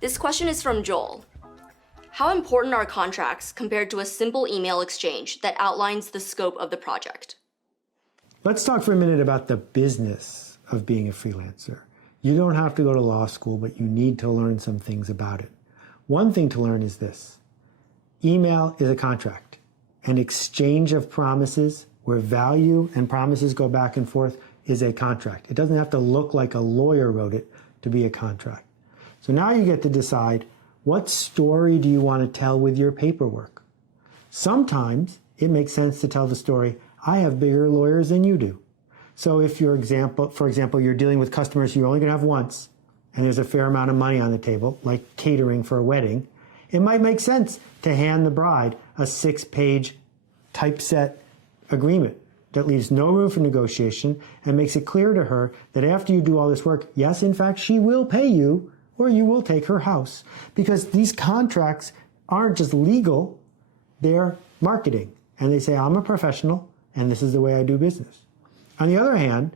This question is from Joel. How important are contracts compared to a simple email exchange that outlines the scope of the project? Let's talk for a minute about the business of being a freelancer. You don't have to go to law school, but you need to learn some things about it. One thing to learn is this. Email is a contract. An exchange of promises where value and promises go back and forth is a contract. It doesn't have to look like a lawyer wrote it to be a contract. So now you get to decide, what story do you want to tell with your paperwork? Sometimes it makes sense to tell the story, I have bigger lawyers than you do. So if for example, you're dealing with customers you're only going to have once, and there's a fair amount of money on the table, like catering for a wedding, it might make sense to hand the bride a 6-page typeset agreement that leaves no room for negotiation and makes it clear to her that after you do all this work, yes, in fact, she will pay you or you will take her house. Because these contracts aren't just legal, they're marketing. And they say, I'm a professional and this is the way I do business. On the other hand,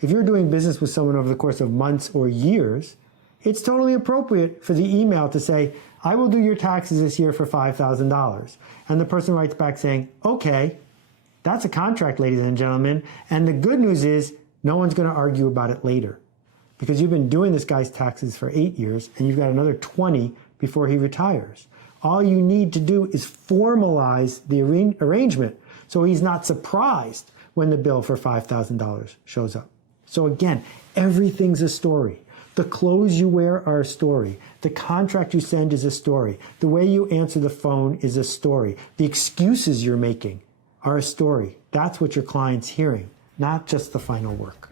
if you're doing business with someone over the course of months or years, it's totally appropriate for the email to say, I will do your taxes this year for $5,000. And the person writes back saying, okay, that's a contract, ladies and gentlemen. And the good news is no one's going to argue about it later because you've been doing this guy's taxes for 8 years and you've got another 20 before he retires. All you need to do is formalize the arrangement so he's not surprised when the bill for $5,000 shows up. So again, everything's a story. The clothes you wear are a story. The contract you send is a story. The way you answer the phone is a story. The excuses you're making are a story. That's what your client's hearing, not just the final work.